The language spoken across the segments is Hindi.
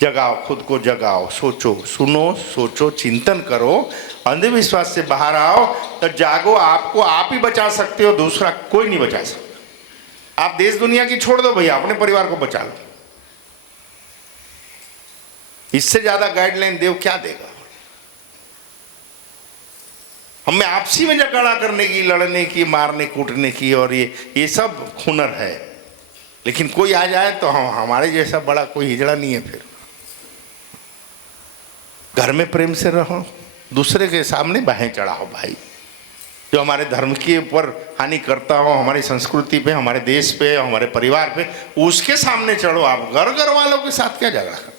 जगाओ, खुद को जगाओ, सोचो, सुनो, सोचो, चिंतन करो, अंधविश्वास से बाहर आओ, तो जागो। आपको आप ही बचा सकते हो, दूसरा कोई नहीं बचा सकता। आप देश दुनिया की छोड़ दो भैया, अपने परिवार को बचा लो। इससे ज्यादा गाइडलाइन देव क्या देगा? हमें आपसी में झगड़ा करने की, लड़ने की, मारने कूटने की, और ये सब हुनर है। लेकिन कोई आ जाए तो हमारे जैसा बड़ा कोई हिजड़ा नहीं है। फिर घर में प्रेम से रहो, दूसरे के सामने बाहें चढ़ाओ भाई। जो हमारे धर्म के ऊपर हानि करता हो, हमारी संस्कृति पे, हमारे देश पे, हमारे परिवार पे, उसके सामने चढ़ो। आप घर वालों के साथ क्या झगड़ा करते?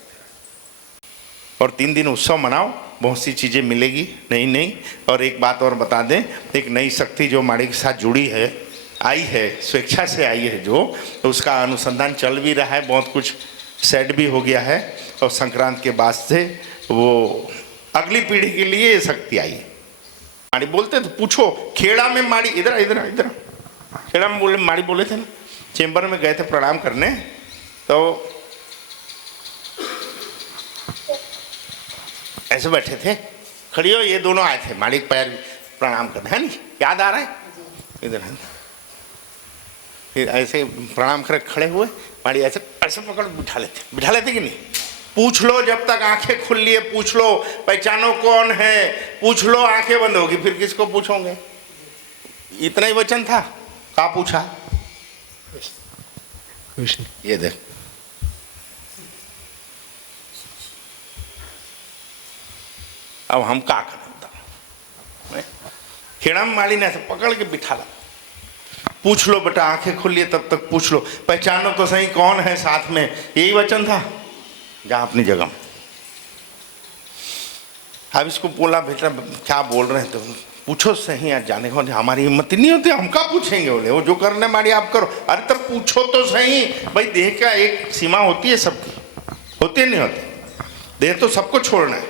और 3 दिन उत्सव मनाओ, बहुत सी चीज़ें मिलेगी नई नई। और एक बात और बता दें, एक नई शक्ति जो माड़ी के साथ जुड़ी है, आई है, स्वेच्छा से आई है जो, तो उसका अनुसंधान चल भी रहा है, बहुत कुछ सेट भी हो गया है। और संक्रांत के बाद से वो अगली पीढ़ी के लिए ये शक्ति आई है। माड़ी बोलते तो पूछो, खेड़ा में माड़ी, इधर इधर इधर, खेड़ा में बोले माड़ी बोले थे ना, चेंबर में गए थे प्रणाम करने, तो ऐसे बैठे थे, खड़ी हो, ये दोनों आए थे माड़ी पैर प्रणाम करने, है नहीं, याद आ रहा है? इधर है, फिर ऐसे प्रणाम कर खड़े हुए, माड़ी ऐसे ऐसे पकड़ बिठा लेते कि नहीं? पूछ लो, जब तक आंखें खुली है पूछ लो, पहचानो कौन है, पूछ लो, आंखें बंद होगी, फिर किसको पूछोगे? इतना ही वचन था, क्या पूछा? ये देख, अब हम क्या करें? खेड़ा में माली ने ऐसे पकड़ के बिठा ला, पूछ लो बेटा, आंखें खुली है तब तक पूछ लो, पहचानो तो सही कौन है साथ में, यही वचन था। जा अपनी जगह। अब इसको बोला, बेटा क्या बोल रहे हैं? तो पूछो सही, आज जाने को हमारी हिम्मत नहीं होती, हम क्या पूछेंगे? बोले वो जो करने मारी आप करो। अरे तब पूछो तो सही भाई, देह का एक सीमा होती है सबकी, होती नहीं होती? देह तो सबको छोड़ना है,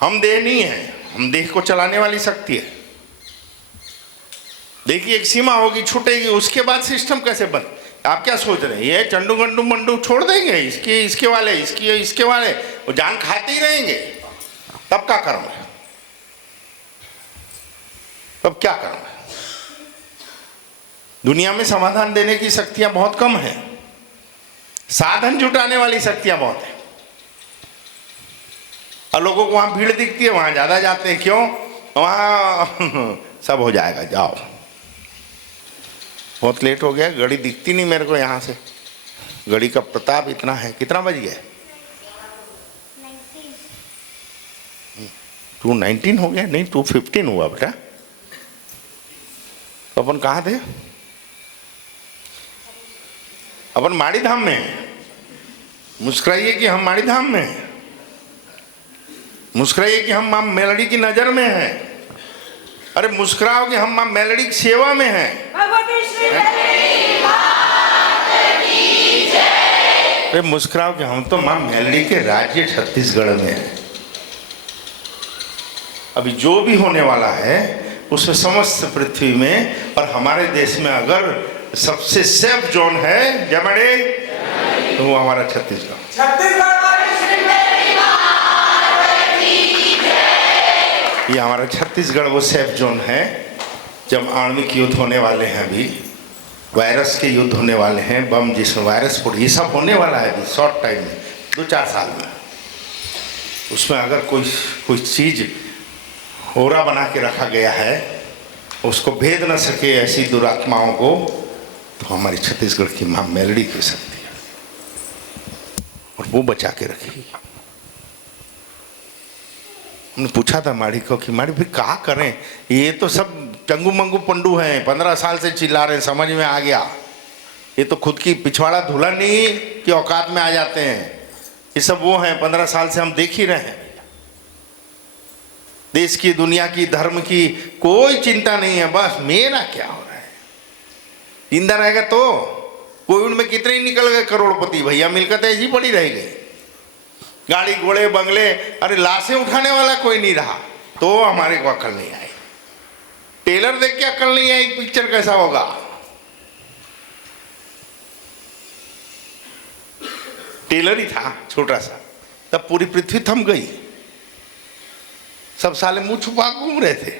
हम देह नहीं है, हम देह को चलाने वाली शक्ति है। देखिए एक सीमा होगी, छूटेगी, उसके बाद सिस्टम कैसे बन? आप क्या सोच रहे हैं ये चंडू गंडू मंडू छोड़ देंगे, इसके वाले, इसके वाले, वो जान खाते ही रहेंगे? तब क्या करूंगा? तब क्या करूंगा? दुनिया में समाधान देने की शक्तियां बहुत कम है, साधन जुटाने वाली शक्तियां बहुत है। और लोगों को वहां भीड़ दिखती है, वहां ज्यादा जाते हैं। क्यों? वहां सब हो जाएगा, जाओ। बहुत लेट हो गया, घड़ी दिखती नहीं मेरे को यहाँ से, घड़ी का प्रताप इतना है। कितना बज गया? 2:19 हो गया? नहीं, 2:15 हुआ बेटा। तो अपन कहाँ थे? अपन माड़ी धाम में। मुस्कुराइए कि हम माड़ी धाम में, मुस्कुराइए कि हम मां मेलड़ी की नजर में हैं। अरे मुस्कुराओ कि हम मां मेलड़ी की सेवा में हैं। अरे मुस्कुराओ कि हम तो मां मेलड़ी के राज्य छत्तीसगढ़ में हैं। अभी जो भी होने वाला है उसमें समस्त पृथ्वी में और हमारे देश में अगर सबसे सेफ जोन है जमड़े, तो वो हमारा छत्तीसगढ़। ये हमारा छत्तीसगढ़ वो सेफ जोन है। जब आणविक युद्ध होने वाले हैं, अभी वायरस के युद्ध होने वाले हैं, बम जिसमें वायरस फूट, ये सब होने वाला है अभी शॉर्ट टाइम में, 2-4 साल में। उसमें अगर कोई चीज़ होरा बना के रखा गया है, उसको भेद न सके ऐसी दुरात्माओं को, तो हमारी छत्तीसगढ़ की मां मेलड़ी की सकती है और वो बचा के रखेगी। हमने पूछा था माड़ी को कि माड़ी भाई क्या करें, ये तो सब चंगू मंगू पंडू हैं, 15 साल से चिल्ला रहे हैं, समझ में आ गया, ये तो खुद की पिछवाड़ा धुला नहीं कि औकात में आ जाते हैं। ये सब वो हैं, 15 साल से हम देख ही रहे हैं। देश की, दुनिया की, धर्म की कोई चिंता नहीं है, बस मेरा क्या हो रहा है। जिंदा रहेगा तो कोविड में कितने ही निकल गए करोड़पति भैया, मिलकत ऐसी पड़ी रह गई, गाड़ी घोड़े बंगले, अरे लाशें उठाने वाला कोई नहीं रहा, तो हमारे को अकल नहीं आई। टेलर देख के अकल नहीं आई, पिक्चर कैसा होगा। टेलर ही था छोटा सा, तब पूरी पृथ्वी थम गई। सब साले मुंह छुपा घूम रहे थे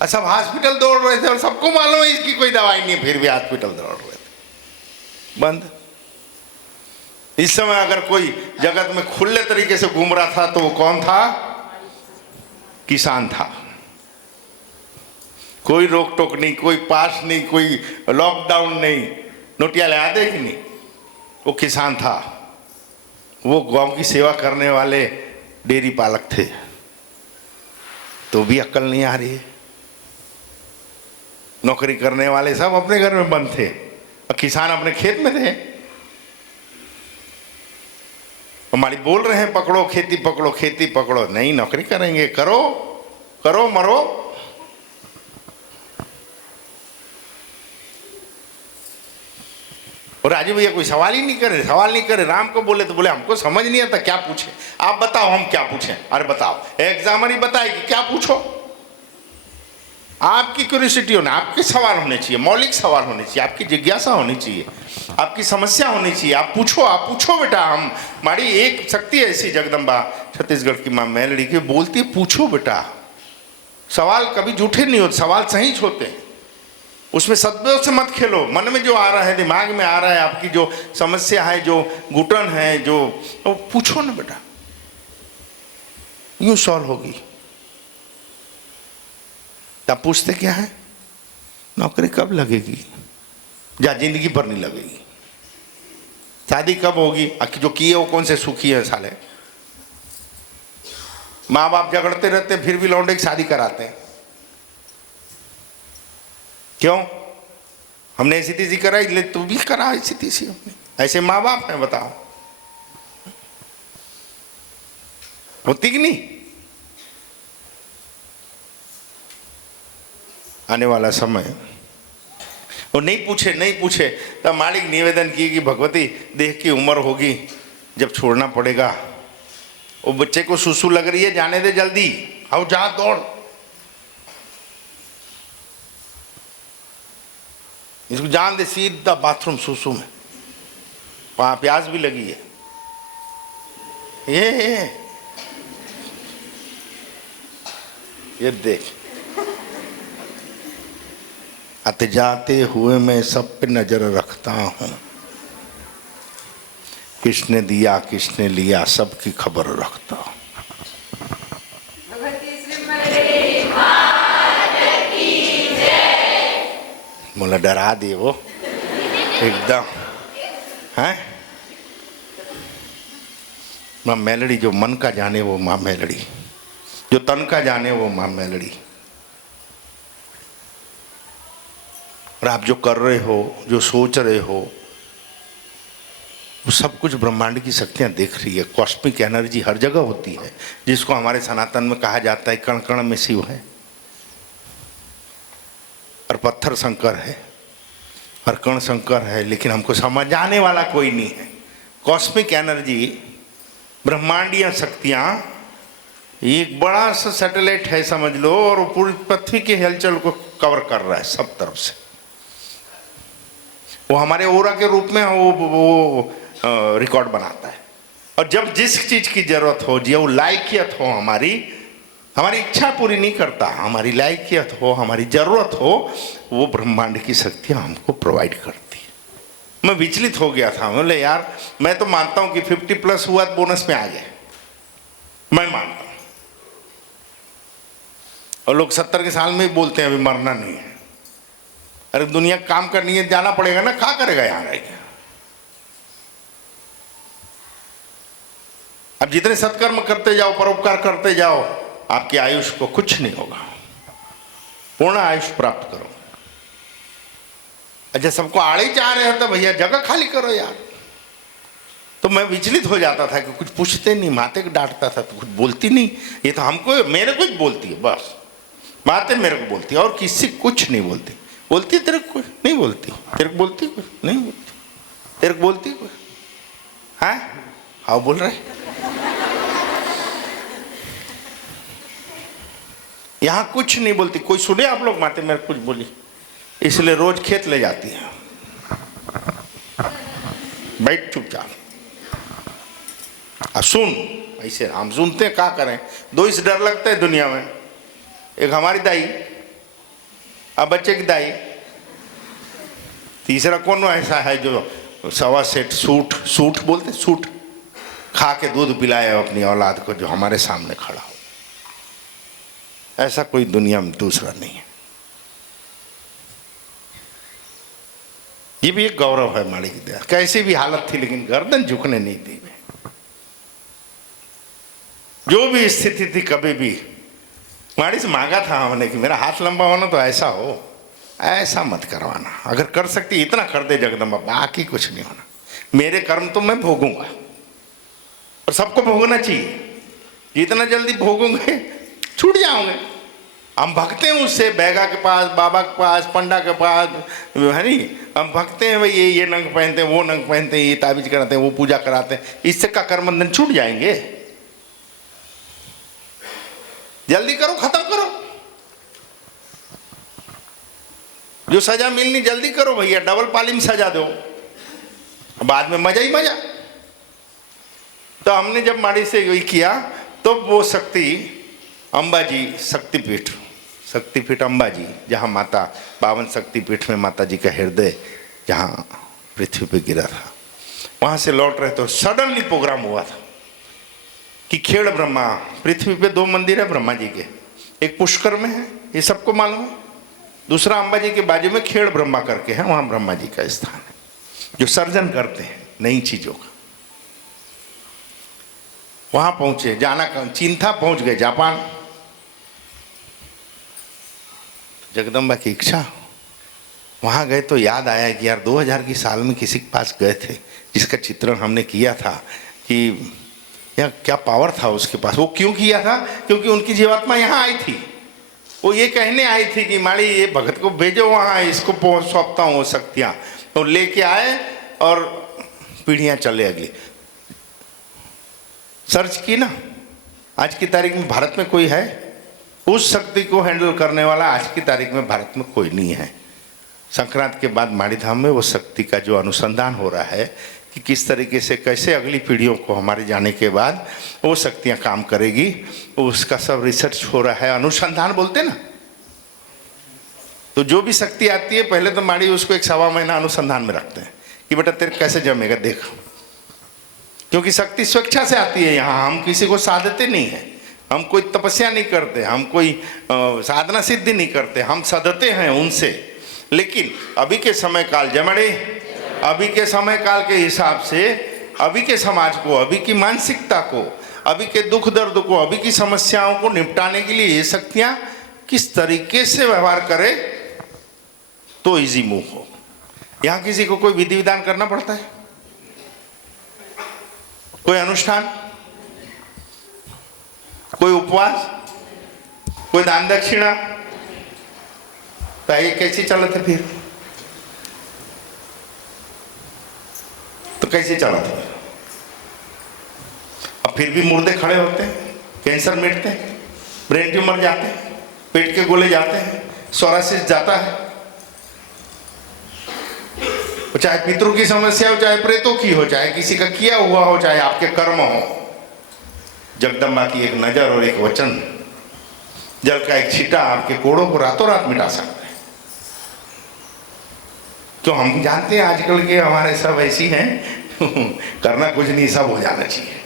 और सब हॉस्पिटल दौड़ रहे थे, और सबको मालूम है इसकी कोई दवाई नहीं है, फिर भी हॉस्पिटल दौड़ रहे थे। बंद। इस समय अगर कोई जगत में खुले तरीके से घूम रहा था तो वो कौन था? किसान था। कोई रोक टोक नहीं, कोई पास नहीं, कोई लॉकडाउन नहीं, नोटियां आते कि नहीं, वो किसान था। वो गांव की सेवा करने वाले डेयरी पालक थे। तो भी अक्ल नहीं आ रही है। नौकरी करने वाले सब अपने घर में बंद थे और किसान अपने खेत में थे। हमारी बोल रहे हैं पकड़ो खेती, पकड़ो खेती, पकड़ो। नहीं, नौकरी करेंगे, करो करो मरो। और राजू भैया कोई सवाल ही नहीं करे। राम को बोले तो बोले हमको समझ नहीं आता, क्या पूछे? आप बताओ हम क्या पूछें? अरे बताओ, एग्जामर ही बताए कि क्या पूछो। आपकी क्यूरियोसिटी होना, आपके सवाल होने चाहिए, मौलिक सवाल होने चाहिए, आपकी जिज्ञासा होनी चाहिए, आपकी समस्या होनी चाहिए। आप पूछो बेटा। हमारी एक शक्ति ऐसी जगदम्बा छत्तीसगढ़ की माँ मेलड़ी की बोलती है, पूछो बेटा। सवाल कभी झूठे नहीं होते, सवाल सही होते हैं। उसमें सद्भाव से मत खेलो। मन में जो आ रहा है, दिमाग में आ रहा है, आपकी जो समस्या है, जो घुटन है, जो तो पूछो ना बेटा, यूं सॉल्व होगी। तब पूछते क्या है? नौकरी कब लगेगी? या जिंदगी भर नहीं लगेगी? शादी कब होगी? जो किए वो कौन से सुखी है साले? माँ बाप झगड़ते रहते फिर भी लौंडे की शादी कराते हैं। क्यों? हमने ऐसी तीसी कराई, ले तू भी करा ऐसी तीसी। हमने ऐसे माँ बाप हैं, बताओ होती कि नहीं? आने वाला समय वो नहीं पूछे तब मालिक निवेदन किए कि भगवती देह की उम्र होगी जब छोड़ना पड़ेगा, वो बच्चे को सुसु लग रही है, जाने दे जल्दी, आओ जा दौड़। इसको जान दे सीधा बाथरूम सुसु में, वहां प्यास भी लगी है। ये देख, आते जाते हुए मैं सब पे नजर रखता हूं, किसने दिया किसने लिया सबकी खबर रखता हूं। बोला डरा दिए वो एकदम है। माँ मेलड़ी जो मन का जाने वो माँ मेलड़ी, जो तन का जाने वो माँ मेलड़ी। और आप जो कर रहे हो, जो सोच रहे हो, वो सब कुछ ब्रह्मांड की शक्तियां देख रही है। कॉस्मिक एनर्जी हर जगह होती है, जिसको हमारे सनातन में कहा जाता है कण कण में शिव है और पत्थर शंकर है और कण शंकर है, लेकिन हमको समझ आने वाला कोई नहीं है। कॉस्मिक एनर्जी, ब्रह्मांडीय शक्तियां एक बड़ा सा सैटेलाइट है समझ लो, और पूरी पृथ्वी के हलचल को कवर कर रहा है सब तरफ से। वो हमारे ओरा के रूप में वो रिकॉर्ड बनाता है। और जब जिस चीज की जरूरत हो, जो लायकियत हो, हमारी इच्छा पूरी नहीं करता, हमारी लायकियत हो, हमारी जरूरत हो, वो ब्रह्मांड की शक्तियां हमको प्रोवाइड करती है। मैं विचलित हो गया था, बोले यार मैं तो मानता हूं कि 50+ हुआ तो बोनस में आ जाए, मैं मानता हूं। और लोग 70 के साल में ही बोलते हैं अभी मरना नहीं है। अरे दुनिया काम करनी है, जाना पड़ेगा ना, क्या करेगा यहां रहेगा। अब जितने सत्कर्म करते जाओ, परोपकार करते जाओ, आपकी आयुष को कुछ नहीं होगा, पूर्ण आयुष प्राप्त करो। अच्छा सबको आड़े ही चाह रहे हो तो भैया जगह खाली करो यार। तो मैं विचलित हो जाता था कि कुछ पूछते नहीं, माते को डांटता था तो कुछ बोलती नहीं। ये तो हमको मेरे को ही बोलती है, बस माते मेरे को बोलती है और किसी कुछ नहीं बोलती। बोलती तेरे को नहीं बोलती, तेरे को बोलती कुछ नहीं बोलती, तेरे को बोलती कुछ है। हाँ बोल रहे यहां कुछ नहीं बोलती। कोई सुने आप लोग माते मेरे कुछ बोली, इसलिए रोज खेत ले जाती है, बैठ चुपचाप। अब सुन, ऐसे हम सुनते हैं, क्या करें, दो ही से डर लगता है दुनिया में, एक हमारी दाई, अब बच्चे की दाई, तीसरा कौन ऐसा है जो 1.25 सेट सूट बोलते, सूट खा के दूध पिलाए अपनी औलाद को, जो हमारे सामने खड़ा हो। ऐसा कोई दुनिया में दूसरा नहीं है। ये भी एक गौरव है माड़ी की दया। कैसी भी हालत थी लेकिन गर्दन झुकने नहीं दी। जो भी स्थिति थी, कभी भी माड़ी से मांगा था हमने कि मेरा हाथ लंबा होना तो ऐसा हो, ऐसा मत करवाना, अगर कर सकती इतना कर दे जगदम्बा, बाकी कुछ नहीं होना। मेरे कर्म तो मैं भोगूंगा और सबको भोगना चाहिए, जितना जल्दी भोगोगे छूट जाओगे। हम भगते हैं उससे, बैगा के पास, बाबा के पास, पंडा के पास, है नहीं, हम भगते हैं भाई, ये नंग पहनते हैं, वो नंग पहनते हैं, ये ताबीज कराते हैं, वो पूजा कराते हैं, इससे का कर्म बंधन छूट जाएंगे। जल्दी करो, खत्म करो, जो सजा मिलनी जल्दी करो भैया, डबल पाली में सजा दो, बाद में मजा ही मजा। तो हमने जब माड़ी से यही किया तो वो शक्ति अंबाजी शक्तिपीठ अंबाजी, जहाँ माता 52 शक्तिपीठ में माता जी का हृदय जहाँ पृथ्वी पे गिरा था, वहाँ से लौट रहे तो सडनली प्रोग्राम हुआ था कि खेड़ ब्रह्मा, पृथ्वी पे 2 मंदिर है ब्रह्मा जी के, एक पुष्कर में है, ये सबको मालूम है, दूसरा अंबाजी के बाजू में खेड़ ब्रह्मा करके है, वहाँ ब्रह्मा जी का स्थान है, जो सर्जन करते हैं नई चीज़ों का। वहाँ पहुँचे, जाना चीन था, पहुँच गए जापान। जगदम्बा की इच्छा, वहाँ गए तो याद आया कि यार 2000 की साल में किसी के पास गए थे जिसका चित्रण हमने किया था कि यार क्या पावर था उसके पास। वो क्यों किया था? क्योंकि उनकी जीवात्मा यहाँ आई थी, वो ये कहने आई थी कि माड़ी ये भगत को भेजो वहाँ, इसको सौंपता हूँ वो शक्तियाँ। तो लेके आए और पीढ़ियाँ चले अगली। सर्च की ना, आज की तारीख में भारत में कोई है उस शक्ति को हैंडल करने वाला? आज की तारीख में भारत में कोई नहीं है। संक्रांत के बाद माड़ी धाम में वो शक्ति का जो अनुसंधान हो रहा है कि किस तरीके से, कैसे अगली पीढ़ियों को हमारे जाने के बाद वो शक्तियाँ काम करेगी, उसका सब रिसर्च हो रहा है, अनुसंधान बोलते ना। तो जो भी शक्ति आती है पहले तो माड़ी उसको 1.25 महीना अनुसंधान में रखते हैं कि बेटा तेरे कैसे जमेगा देख, क्योंकि शक्ति स्वेच्छा से आती है यहाँ, हम किसी को साधते नहीं हैं, हम कोई तपस्या नहीं करते, हम कोई साधना सिद्धि नहीं करते, हम सधते हैं उनसे। लेकिन अभी के समय काल जमड़े, अभी के समय काल के हिसाब से अभी के समाज को, अभी की मानसिकता को, अभी के दुख दर्द को, अभी की समस्याओं को निपटाने के लिए ये शक्तियाँ किस तरीके से व्यवहार करे तो इजी मूव हो। यहाँ किसी को कोई विधि विधान करना पड़ता है, कोई अनुष्ठान, कोई उपवास, कोई दान दक्षिणा, तो ये कैसे चलते फिर? तो कैसे चलते? अब फिर भी मुर्दे खड़े होते हैं, कैंसर मिटते हैं, ब्रेन ट्यूमर जाते हैं, पेट के गोले जाते हैं, सोरासिस जाता है, चाहे पितरों की समस्या हो, चाहे प्रेतों की हो, चाहे किसी का किया हुआ हो, चाहे आपके कर्म हो। जगदम्बा की एक नज़र और एक वचन, जल का एक छींटा आपके कोड़ों को रातों रात मिटा सकता है। तो हम जानते हैं आजकल के हमारे सब ऐसी हैं करना कुछ नहीं, सब हो जाना चाहिए,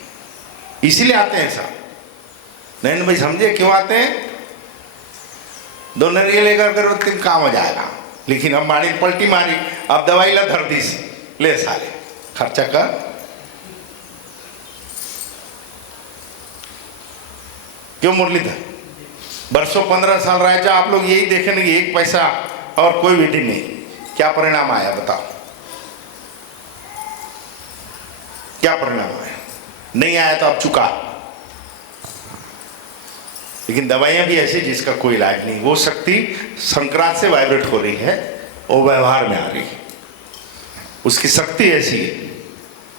इसीलिए आते हैं सब। नहीं भाई समझे क्यों आते हैं? 2 नरियल लेकर करो 3 काम हो जाएगा। लेकिन अब मारी पलटी मारी, अब दवाई ला धर दी, ले साले खर्चा कर। क्यों मुरलीधर? बरसों 15 साल रह जा, आप लोग यही देखेंगे कि 1 पैसा और कोई विधि नहीं। क्या परिणाम आया बताओ? क्या परिणाम आया? नहीं आया तो अब चुका। लेकिन दवाइयाँ भी ऐसी जिसका कोई इलाज नहीं। वो शक्ति संक्रांत से वाइब्रेट हो रही है, वो व्यवहार में आ रही है। उसकी शक्ति ऐसी है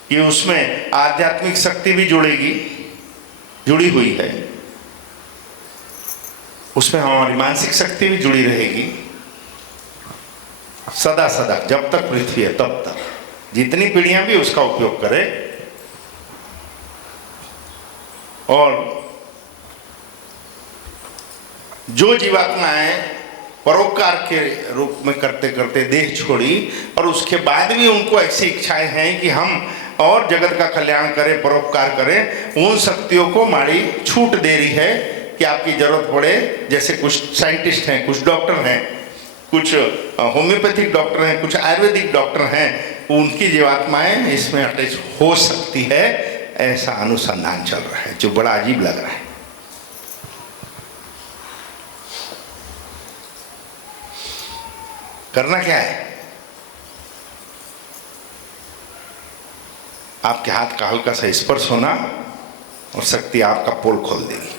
कि उसमें आध्यात्मिक शक्ति भी जुड़ी हुई है, उसमें हमारी मानसिक शक्ति भी जुड़ी रहेगी सदा सदा, जब तक पृथ्वी है तब तक। जितनी पीढ़ियां भी उसका उपयोग करे और जो जीवात्माएं परोपकार के रूप में करते करते देह छोड़ी और उसके बाद भी उनको ऐसी इच्छाएं हैं कि हम और जगत का कल्याण करें, परोपकार करें, उन शक्तियों को माड़ी छूट दे रही है कि आपकी जरूरत पड़े। जैसे कुछ साइंटिस्ट हैं, कुछ डॉक्टर हैं, कुछ होम्योपैथिक डॉक्टर हैं, कुछ आयुर्वेदिक डॉक्टर हैं, उनकी जीवात्माएं इसमें अटैच हो सकती है, ऐसा अनुसंधान चल रहा है, जो बड़ा अजीब लग रहा है। करना क्या है? आपके हाथ का हल्का सा स्पर्श होना और शक्ति आपका पोल खोल देगी।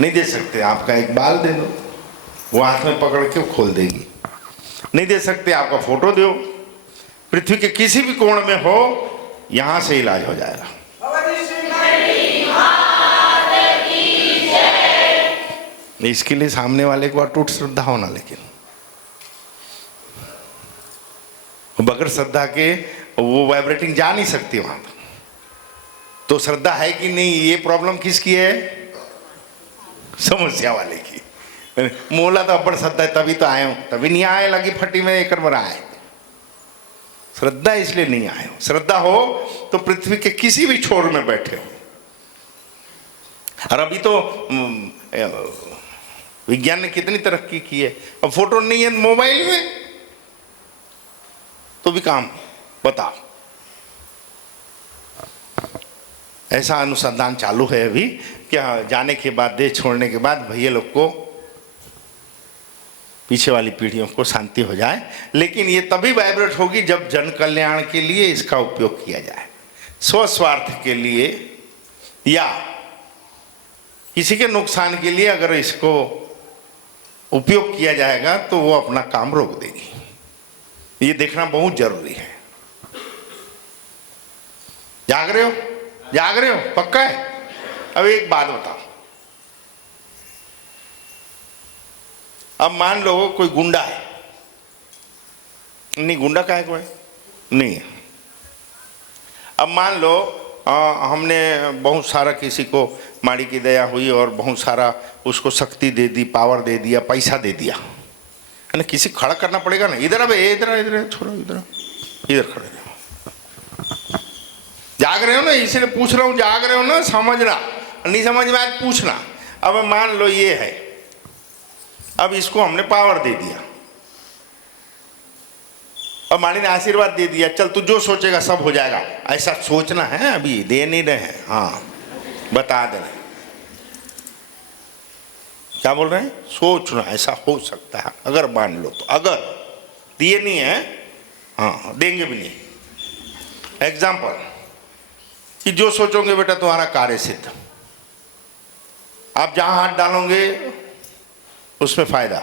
नहीं दे सकते, आपका एक बाल दे दो, वो हाथ में पकड़ के खोल देगी। नहीं दे सकते, आपका फोटो दो, पृथ्वी के किसी भी कोण में हो, यहां से इलाज हो जाएगा। इसके लिए सामने वाले को अटूट श्रद्धा होना, लेकिन बगैर श्रद्धा के वो वाइब्रेटिंग जा नहीं सकती वहां तक। तो श्रद्धा है कि नहीं, ये प्रॉब्लम किसकी है? समस्या वाले की। मोला तो अपन श्रद्धा है तभी तो आए हूं, तभी नहीं आए लगी फटी में एक बार आए। श्रद्धा इसलिए नहीं आए हो। श्रद्धा हो तो पृथ्वी के किसी भी छोर में बैठे हो। और अभी तो विज्ञान ने कितनी तरक्की की है, अब फोटो नहीं है मोबाइल में तो भी काम। बताओ, ऐसा अनुसंधान चालू है अभी क्या जाने के बाद, देश छोड़ने के बाद भैया लोग को, पीछे वाली पीढ़ियों को शांति हो जाए। लेकिन ये तभी वाइब्रेट होगी जब जन कल्याण के लिए इसका उपयोग किया जाए। स्वस्वार्थ के लिए या किसी के नुकसान के लिए अगर इसको उपयोग किया जाएगा तो वो अपना काम रोक देगी। ये देखना बहुत जरूरी है। जाग रहे हो? जाग रहे हो? पक्का है? अब एक बात बताओ, अब मान लो कोई गुंडा है, नहीं गुंडा का है कोई नहीं है। अब मान लो हमने बहुत सारा किसी को माड़ी की दया हुई और बहुत सारा उसको शक्ति दे दी, पावर दे दिया, पैसा दे दिया, है ना। किसी खड़ा करना पड़ेगा ना, इधर अब इधर इधर छोड़ो, इधर इधर खड़े रहो। जाग रहे हो ना, इसलिए पूछ रहा हूँ, जाग रहे हो ना, समझना, नहीं समझ में आए पूछना। अब मान लो ये है, अब इसको हमने पावर दे दिया, अब माली ने आशीर्वाद दे दिया, चल तू जो सोचेगा सब हो जाएगा, ऐसा सोचना है, अभी दे नहीं रहे हैं। हाँ बता दे रहे, क्या बोल रहे हैं? सोचना ऐसा हो सकता है, अगर मान लो तो, अगर दिए नहीं है, हाँ देंगे भी नहीं। एग्जाम्पल कि जो सोचोगे बेटा तुम्हारा कार्य सिद्ध, आप जहां हाथ डालोगे उसमें फायदा।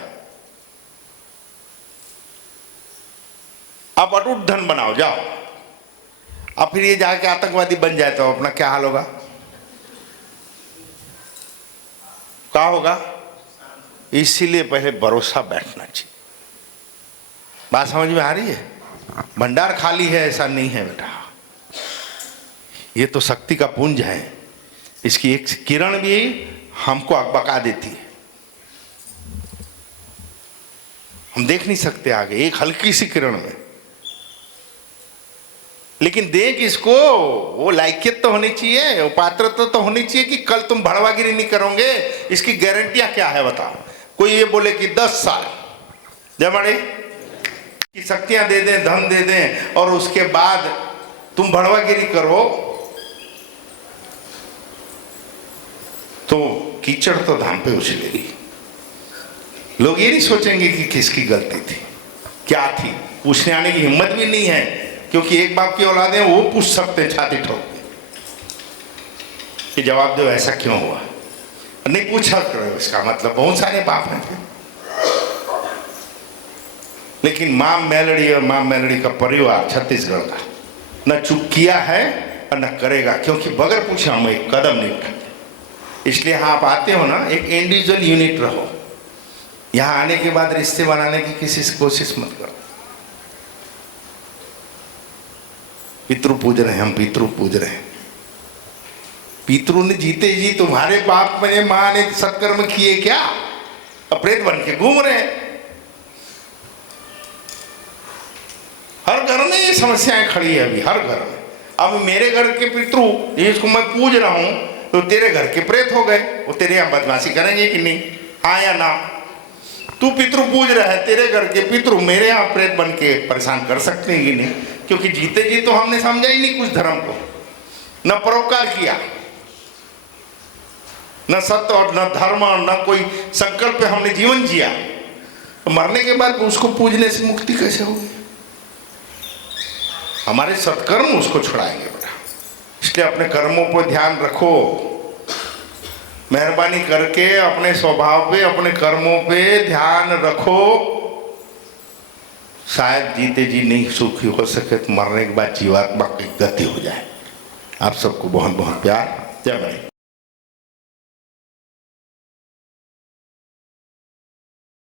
आप अटूट धन बनाओ, जाओ। अब फिर ये जाके आतंकवादी बन जाए तो अपना क्या हाल होगा? क्या होगा? इसीलिए पहले भरोसा बैठना चाहिए। बात समझ में आ रही है? भंडार खाली है ऐसा नहीं है बेटा, ये तो शक्ति का पुंज है। इसकी एक किरण भी हमको अकबका देती है, हम देख नहीं सकते आगे, एक हल्की सी किरण में। लेकिन देख इसको, वो लायकियत तो होनी चाहिए, वो पात्रता तो होनी चाहिए कि कल तुम भड़वागिरी नहीं करोगे। इसकी गारंटियां क्या है बताओ? कोई ये बोले कि 10 साल जमाड़े की शक्तियां दे दें, धन दे दें, और उसके बाद तुम भड़वागिरी करो तो कीचड़ तो धाम पे उछलेगी। लोग ये नहीं सोचेंगे कि किसकी गलती थी, क्या थी, पूछने आने की हिम्मत भी नहीं है, क्योंकि एक बाप की औलाद है, वो पूछ सकते छाती ठोक के कि जवाब दो ऐसा क्यों हुआ। नहीं पूछा करो, इसका मतलब बहुत सारे बाप हैं फिर। लेकिन मां मेलड़ी और मां मेलड़ी का परिवार छत्तीसगढ़ का न चुप किया है और न करेगा, क्योंकि बगैर पूछे हम एक कदम नहीं उठाते। इसलिए हाँ आप आते हो ना, एक इंडिविजुअल यूनिट रहो। यहाँ आने के बाद रिश्ते बनाने की किसी से कोशिश मत करो। पितृ पूज रहे हैं हम, पितृ पूज रहे हैं, पितरों ने जीते जी तुम्हारे बाप मेरे माँ ने सत्कर्म किए क्या? अब प्रेत बन के घूम रहे हैं। हर घर में ये समस्याएं खड़ी है अभी, हर घर में। अब मेरे घर के पितृ जिसको मैं पूज रहा हूं तो तेरे घर के प्रेत हो गए, वो तेरे यहाँ बदमाशी करेंगे कि नहीं? हाँ या ना? तू पितृ पूज रहा है, तेरे घर के पितृ मेरे यहाँ प्रेत बन के परेशान कर सकते हैं कि नहीं? क्योंकि जीते जी तो हमने समझा ही नहीं कुछ धर्म को, न परोपकार किया, न सत्य और न धर्म और न कोई संकल्प पे हमने जीवन जिया। तो मरने के बाद उसको पूजने से मुक्ति कैसे होगी? हमारे सत्कर्म उसको छुड़ाएंगे बेटा। इसलिए अपने कर्मों पर ध्यान रखो, मेहरबानी करके अपने स्वभाव पे, अपने कर्मों पे ध्यान रखो। शायद जीते जी नहीं सुखी हो सके तो मरने के बाद जीवात्मा की गति हो जाए। आप सबको बहुत बहुत प्यार। जय